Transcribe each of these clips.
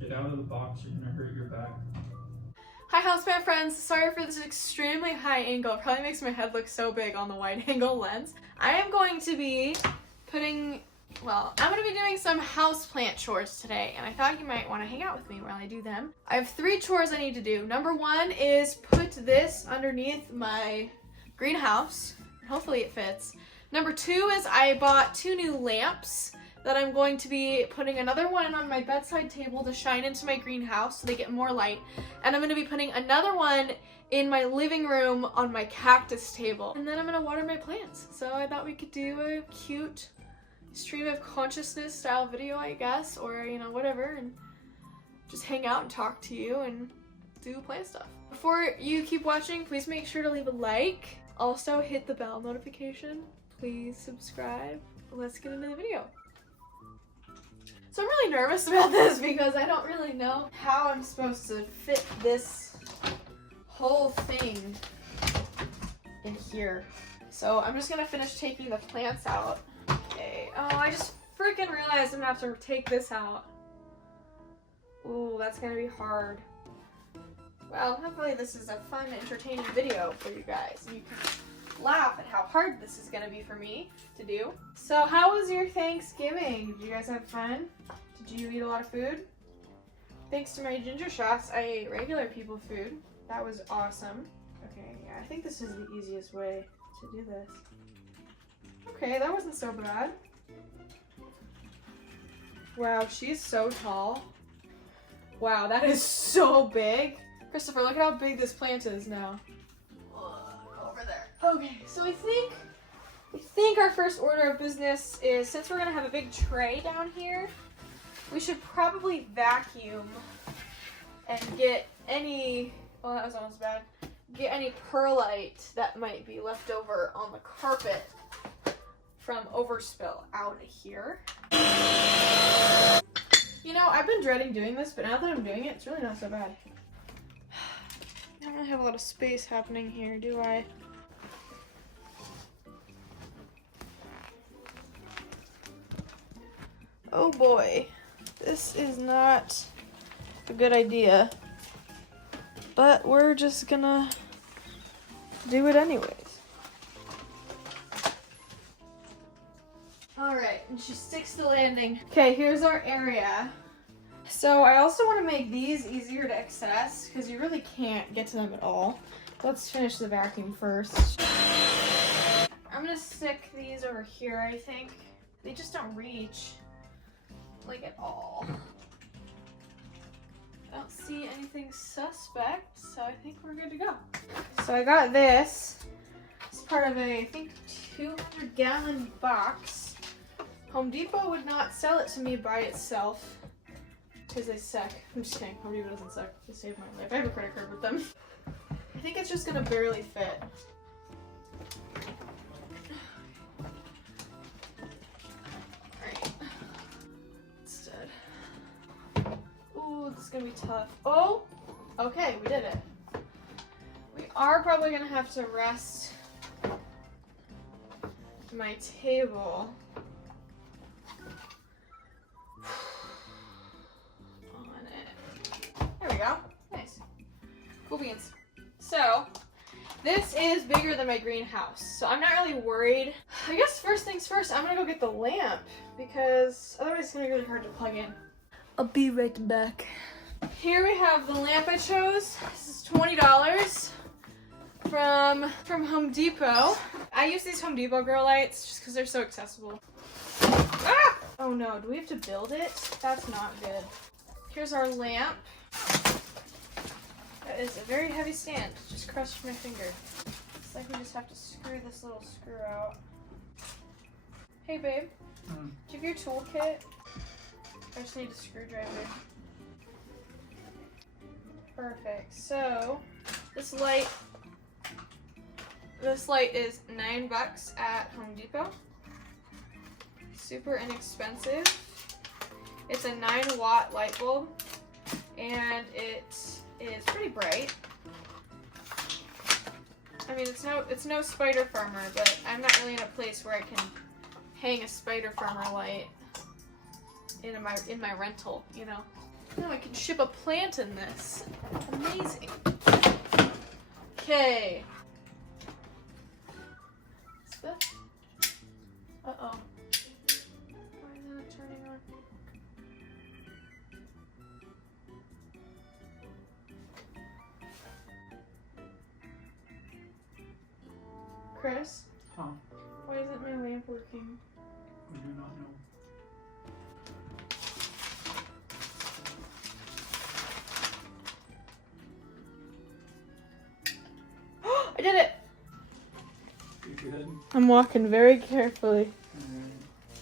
Get out of the box, you're gonna hurt your back. Hi Houseplant friends, sorry for this extremely high angle. It probably makes my head look so big on the wide angle lens. I am going to be I'm going to be doing some houseplant chores today, and I thought you might want to hang out with me while I do them. I have 3 chores I need to do. Number 1 is put this underneath my greenhouse. Hopefully it fits. Number 2 is I bought 2 new lamps that I'm going to be putting another one on my bedside table to shine into my greenhouse so they get more light. And I'm going to be putting another one in my living room on my cactus table. And then I'm going to water my plants. So I thought we could do a cute stream of consciousness style video, I guess, or whatever, and just hang out and talk to you and do plant stuff. Before you keep watching, please make sure to leave a like. Also hit the bell notification. Please subscribe. Let's get into the video. So I'm really nervous about this because I don't really know how I'm supposed to fit this whole thing in here. So I'm just gonna finish taking the plants out. Okay. Oh, I just freaking realized I'm gonna have to take this out. Ooh, that's gonna be hard. Well, hopefully this is a fun, entertaining video for you guys. And you can laugh at how hard this is gonna be for me to do. So how was your Thanksgiving? Did you guys have fun? Did you eat a lot of food? Thanks to my ginger shots, I ate regular people food. That was awesome. Okay, yeah, I think this is the easiest way to do this. Okay, that wasn't so bad. Wow, she's so tall. Wow, that is so big. Christopher, look at how big this plant is now. Over there. Okay, so I think our first order of business is, since we're gonna have a big tray down here, we should probably vacuum and get any, well, that was almost bad, get any perlite that might be left over on the carpet from overspill out of here. You know, I've been dreading doing this, but now that I'm doing it, it's really not so bad. I don't really have a lot of space happening here, do I? Oh boy, this is not a good idea, but we're just gonna do it anyways. Alright, and she sticks the landing. Okay, here's our area. So I also want to make these easier to access because you really can't get to them at all. Let's finish the vacuum first. I'm gonna stick these over here, I think. They just don't reach, like, at all. I don't see anything suspect, so I think we're good to go. So I got this. It's part of a, I think, 200-gallon box. Home Depot would not sell it to me by itself because they suck. I'm just kidding. Home Depot doesn't suck. They saved my life. I have a credit card with them. I think it's just gonna barely fit. Alright. It's dead. Ooh, this is gonna be tough. Oh! Okay, we did it. We are probably gonna have to rest my table on it. There we go. Nice. Cool beans. So, this is bigger than my greenhouse, so I'm not really worried. I guess first things first, I'm gonna go get the lamp because otherwise it's gonna be really hard to plug in. I'll be right back. Here we have the lamp I chose. This is $20 from Home Depot. I use these Home Depot Growlights just because they're so accessible. Ah! Oh no, do we have to build it? That's not good. Here's our lamp. That is a very heavy stand. Just crushed my finger. Looks like we just have to screw this little screw out. Hey babe, do you have your toolkit? I just need a screwdriver. Perfect. So, this light is $9 at Home Depot. Super inexpensive. It's a 9-watt light bulb, and it is pretty bright. I mean, it's no Spider Farmer, but I'm not really in a place where I can hang a Spider Farmer light in my rental, you know. Now I can ship a plant in this. Amazing. Okay. Uh-oh. Why isn't it turning on? Chris? Huh? Why isn't my lamp working? I do not know. I did it! You good? I'm walking very carefully.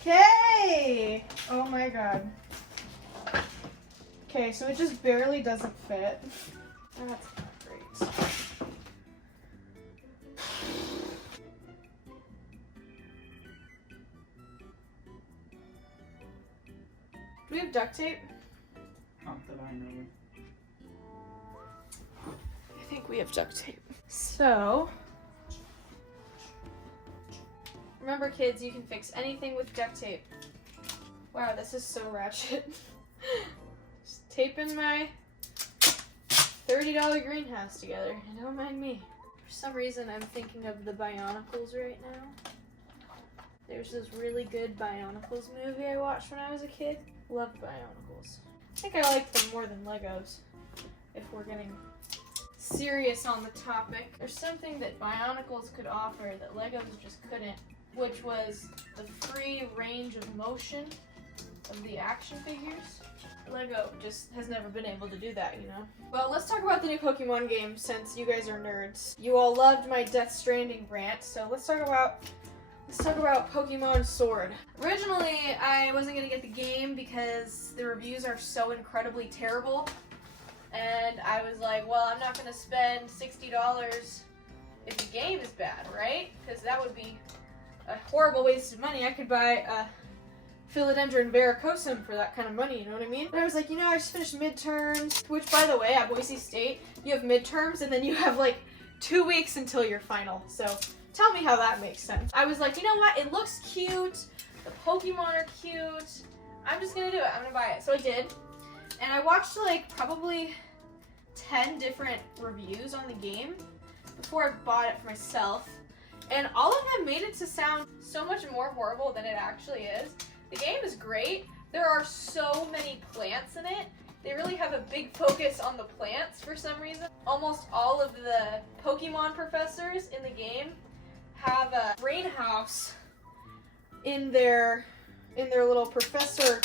Okay! Oh my god. Okay, so it just barely doesn't fit. That's not great. Do we have duct tape? Not that I know I think we have duct tape. So, remember kids, you can fix anything with duct tape. Wow, this is so ratchet. Just taping my $30 greenhouse together. Don't mind me. For some reason, I'm thinking of the Bionicles right now. There's this really good Bionicles movie I watched when I was a kid. Loved Bionicles. I think I like them more than Legos, if we're getting serious on the topic. There's something that Bionicles could offer that Legos just couldn't, which was the free range of motion of the action figures. Lego just has never been able to do that, you know? Well, let's talk about the new Pokemon game since you guys are nerds. You all loved my Death Stranding rant, so let's talk about Pokemon Sword. Originally, I wasn't gonna get the game because the reviews are so incredibly terrible. And I was like, well, I'm not gonna spend $60 if the game is bad, right? Because that would be a horrible waste of money. I could buy a Philodendron varicosum for that kind of money, you know what I mean? But I was like, you know, I just finished midterms, which, by the way, at Boise State, you have midterms and then you have like 2 weeks until your final. So tell me how that makes sense. I was like, you know what? It looks cute. The Pokemon are cute. I'm just gonna do it. I'm gonna buy it. So I did. And I watched like probably 10 different reviews on the game before I bought it for myself. And all of them made it to sound so much more horrible than it actually is. The game is great. There are so many plants in it. They really have a big focus on the plants for some reason. Almost all of the Pokemon professors in the game have a greenhouse in their little professor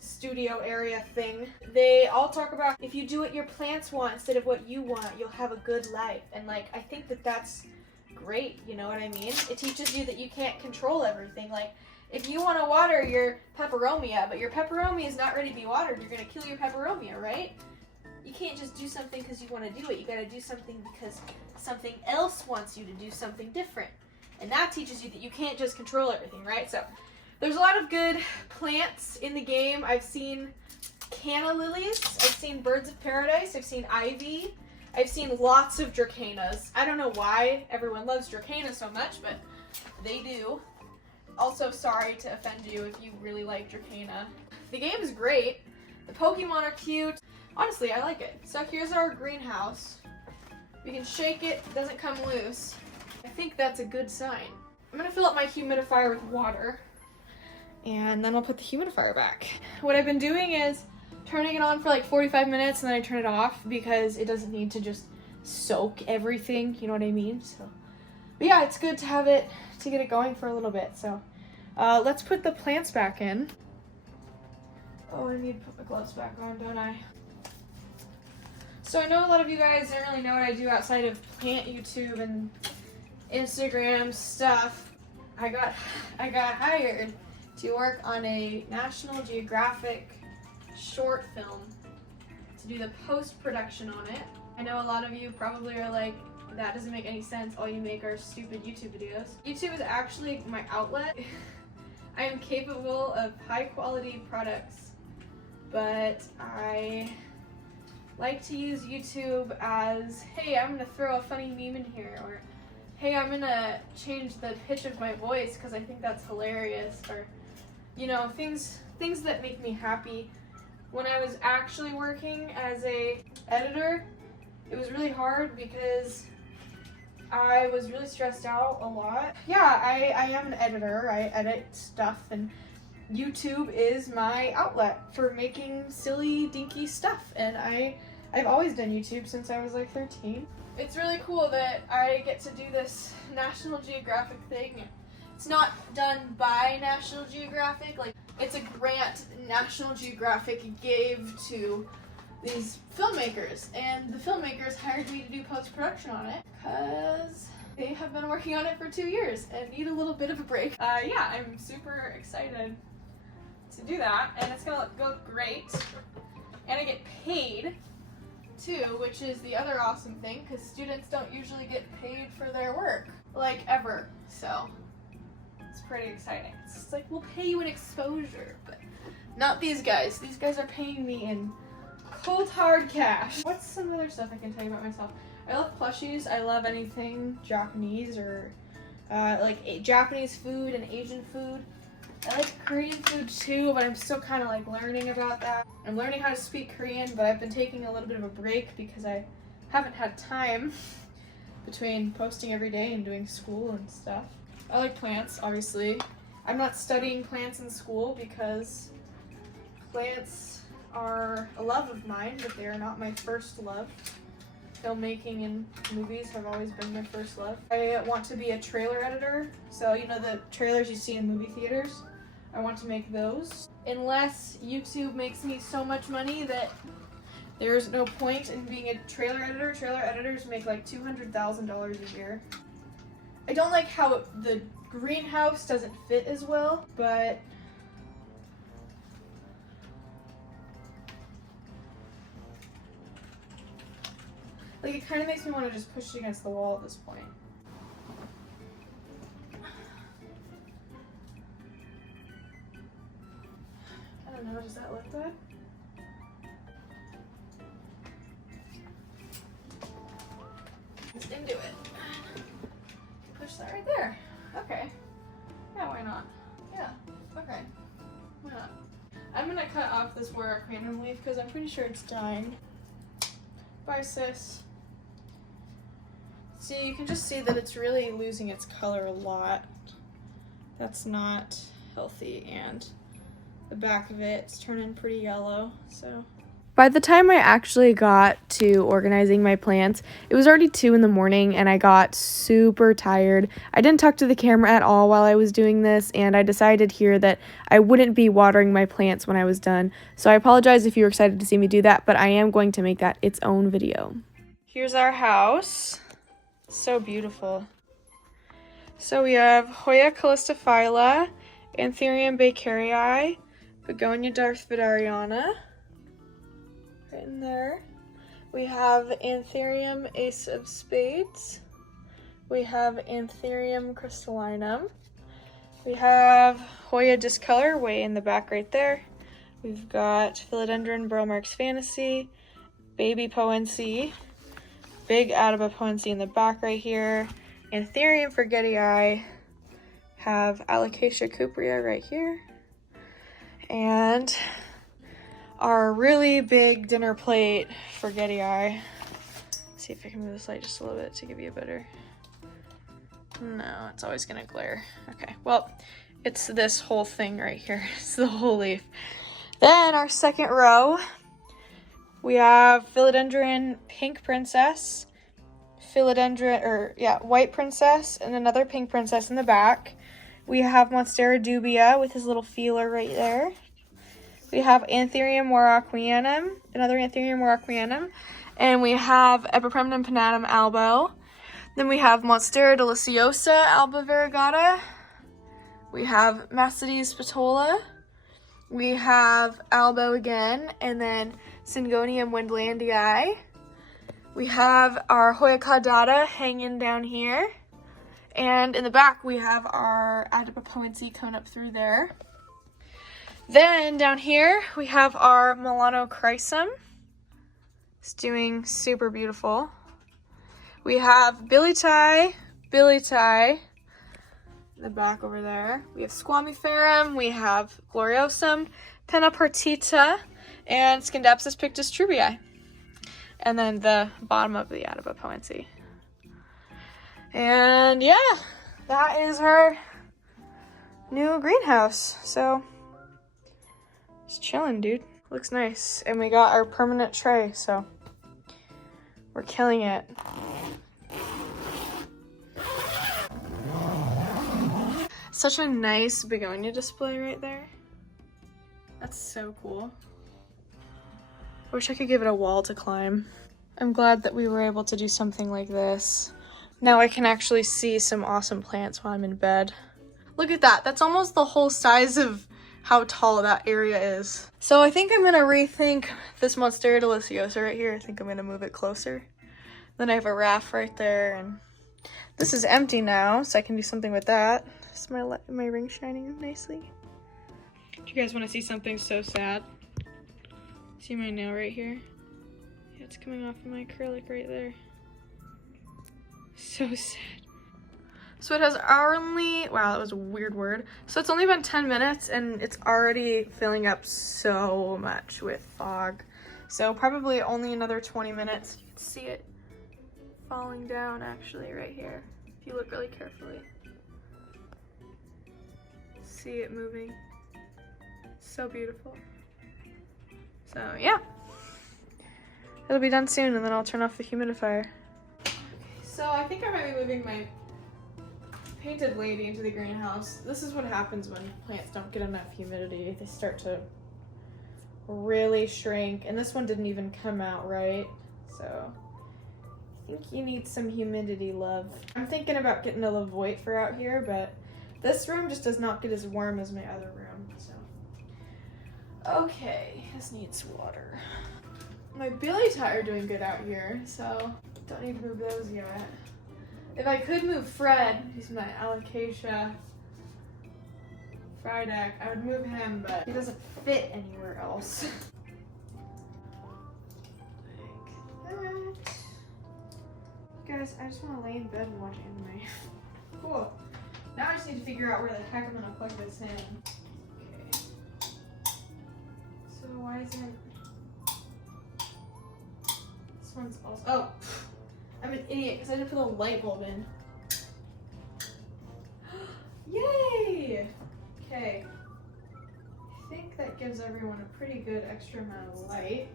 studio area thing. They all talk about if you do what your plants want instead of what you want, you'll have a good life. And like, I think that that's great, you know what I mean? It teaches you that you can't control everything. Like, if you want to water your peperomia, but your peperomia is not ready to be watered, you're going to kill your peperomia, right? You can't just do something because you want to do it. You got to do something because something else wants you to do something different. And that teaches you that you can't just control everything, right? So there's a lot of good plants in the game. I've seen canna lilies. I've seen birds of paradise. I've seen ivy. I've seen lots of dracanas. I don't know why everyone loves dracana so much, but they do. Also, sorry to offend you if you really like dracana. The game is great. The Pokemon are cute. Honestly, I like it. So here's our greenhouse. We can shake it. It doesn't come loose. I think that's a good sign. I'm gonna fill up my humidifier with water, and then I'll put the humidifier back. What I've been doing is turning it on for like 45 minutes and then I turn it off because it doesn't need to just soak everything, you know what I mean? So, but yeah, it's good to have it, to get it going for a little bit. So let's put the plants back in. Oh, I need to put my gloves back on, don't I? So I know a lot of you guys don't really know what I do outside of plant YouTube and Instagram stuff. I got hired to work on a National Geographic short film to do the post-production on it. I know a lot of you probably are like, that doesn't make any sense, all you make are stupid YouTube videos. YouTube is actually my outlet. I am capable of high quality products, but I like to use YouTube as, hey, I'm gonna throw a funny meme in here, or hey, I'm gonna change the pitch of my voice because I think that's hilarious, or, you know, things that make me happy when I was actually working as a editor, it was really hard because I was really stressed out a lot. Yeah, I am an editor. I edit stuff, and YouTube is my outlet for making silly, dinky stuff. And I've always done YouTube since I was like 13. It's really cool that I get to do this National Geographic thing. It's not done by National Geographic. Like, it's a grant National Geographic gave to these filmmakers, and the filmmakers hired me to do post-production on it because they have been working on it for 2 years and need a little bit of a break. Yeah, I'm super excited to do that, and it's gonna go great, and I get paid too, which is the other awesome thing, because students don't usually get paid for their work, like, ever, so it's pretty exciting. It's just like, we'll pay you in exposure, but not these guys. These guys are paying me in cold hard cash. What's some other stuff I can tell you about myself? I love plushies. I love anything Japanese or like Japanese food and Asian food. I like Korean food too, but I'm still kind of like learning about that. I'm learning how to speak Korean, but I've been taking a little bit of a break because I haven't had time between posting every day and doing school and stuff. I like plants, obviously. I'm not studying plants in school because plants are a love of mine, but they are not my first love. Filmmaking and movies have always been my first love. I want to be a trailer editor, so you know the trailers you see in movie theaters? I want to make those. Unless YouTube makes me so much money that there's no point in being a trailer editor. Trailer editors make like $200,000 a year. I don't like how the greenhouse doesn't fit as well, but like it kind of makes me want to just push it against the wall at this point. I don't know, does that look good? Let's into it. Push that right there. Okay. Yeah, why not? Yeah, okay. Why not? I'm gonna cut off this Warwick random leaf because I'm pretty sure it's dying. Bye, sis. See, you can just see that it's really losing its color a lot. That's not healthy, and the back of it's turning pretty yellow, so. By the time I actually got to organizing my plants, it was already 2 in the morning and I got super tired. I didn't talk to the camera at all while I was doing this, and I decided here that I wouldn't be watering my plants when I was done. So I apologize if you were excited to see me do that, but I am going to make that its own video. Here's our house. So beautiful. So we have Hoya calistophylla, Anthurium bakerii, Begonia darthvadariana. Right in there. We have Anthurium ace of spades. We have Anthurium crystallinum. We have Hoya discolor way in the back right there. We've got Philodendron Burlmark's Fantasy, Baby Poency, Big Adaba Poency in the back right here, Anthurium forgetii, have Alocasia cuprea right here, and our really big dinner plate forgetii. See if I can move this light just a little bit to give you a better. No, it's always gonna glare. Okay, well, it's this whole thing right here. It's the whole leaf. Then our second row, we have Philodendron Pink Princess, White Princess, and another Pink Princess in the back. We have Monstera dubia with his little feeler right there. We have Anthurium warocquianum, another Anthurium warocquianum, and we have Epipremnum pinnatum albo. Then we have Monstera deliciosa alba variegata. We have Mastides spatola. We have albo again, and then Syngonium wendlandii. We have our Hoya caudata hanging down here. And in the back, we have our Adaba poency coming up through there. Then down here, we have our Milano chrysum. It's doing super beautiful. We have Billieti, in the back over there. We have Squamiferum, we have Gloriosum, Penna partita, and Scindapsus pictus trubii. And then the bottom of the Adipopoense. And yeah, that is her new greenhouse. So, just chilling, dude. Looks nice. And we got our permanent tray, so we're killing it. Such a nice begonia display right there. That's so cool. I wish I could give it a wall to climb. I'm glad that we were able to do something like this. Now I can actually see some awesome plants while I'm in bed. Look at that. That's almost the whole size of how tall that area is. So I think I'm gonna rethink this Monstera deliciosa right here. I think I'm gonna move it closer. Then I have a raft right there, and this is empty now, so I can do something with that. Is my ring shining nicely? Do you guys want to see something so sad? See my nail right here? Yeah, it's coming off of my acrylic right there. So sad. So it has only, wow, that was a weird word. So it's only been 10 minutes and it's already filling up so much with fog. So probably only another 20 minutes. You can see it falling down actually right here, if you look really carefully. See it moving. So beautiful. So yeah, it'll be done soon and then I'll turn off the humidifier. So I think I might be moving my painted lady into the greenhouse. This is what happens when plants don't get enough humidity. They start to really shrink, and this one didn't even come out right. So I think you need some humidity, love. I'm thinking about getting a Lavoit for out here, but this room just does not get as warm as my other room, so. Okay, this needs water. My billy tie are doing good out here, so don't need to move those yet. If I could move Fred, he's my alocasia Frydek, I would move him, but he doesn't fit anywhere else. Like that. Guys, I just want to lay in bed and watch anime. Cool. Now I just need to figure out where the heck I'm gonna plug this in. Okay. So why isn't this one's also? Oh, I'm an idiot because I didn't put a light bulb in. Yay! Okay. I think that gives everyone a pretty good extra amount of light.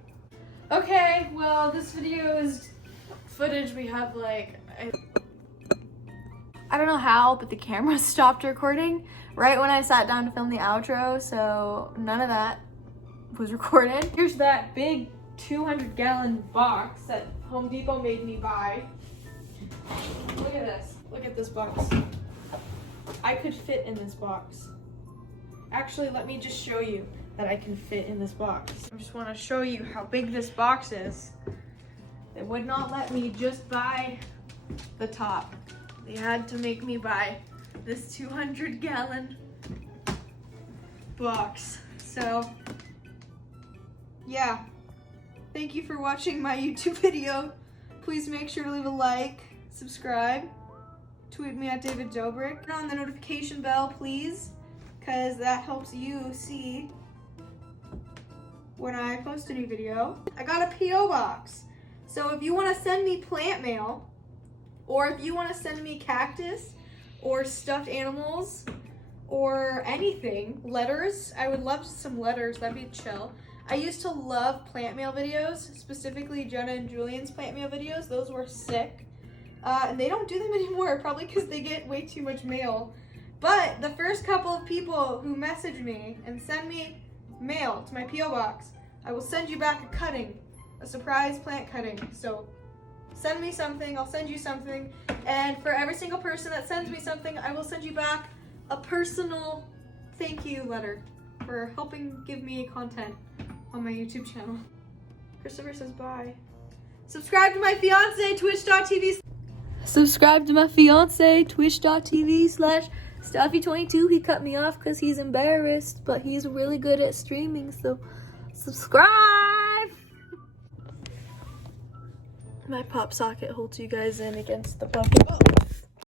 Okay, well this video is footage we have like. I don't know how, but the camera stopped recording right when I sat down to film the outro, so none of that was recorded. Here's that big 200-gallon box that Home Depot made me buy. Look at this. Look at this box. I could fit in this box. Actually, let me just show you that I can fit in this box. I just want to show you how big this box is. They would not let me just buy the top. They had to make me buy this 200-gallon box. So, yeah. Thank you for watching my YouTube video. Please make sure to leave a like, subscribe, tweet me at David Dobrik. Turn on the notification bell, please, because that helps you see when I post a new video. I got a P.O. box. So if you want to send me plant mail, or if you want to send me cactus or stuffed animals or anything, letters, I would love some letters, that'd be chill. I used to love plant mail videos, specifically Jenna and Julian's plant mail videos. Those were sick. And they don't do them anymore, probably because they get way too much mail. But the first couple of people who message me and send me mail to my P.O. box, I will send you back a cutting, a surprise plant cutting. So send me something, I'll send you something, and for every single person that sends me something, I will send you back a personal thank you letter for helping give me content on my YouTube channel. Christopher says bye. Subscribe to my fiance, twitch.tv. Subscribe to my fiance, twitch.tv/Stuffy22. He cut me off because he's embarrassed, but he's really good at streaming, so subscribe! My pop socket holds you guys in against the bucket. Oh.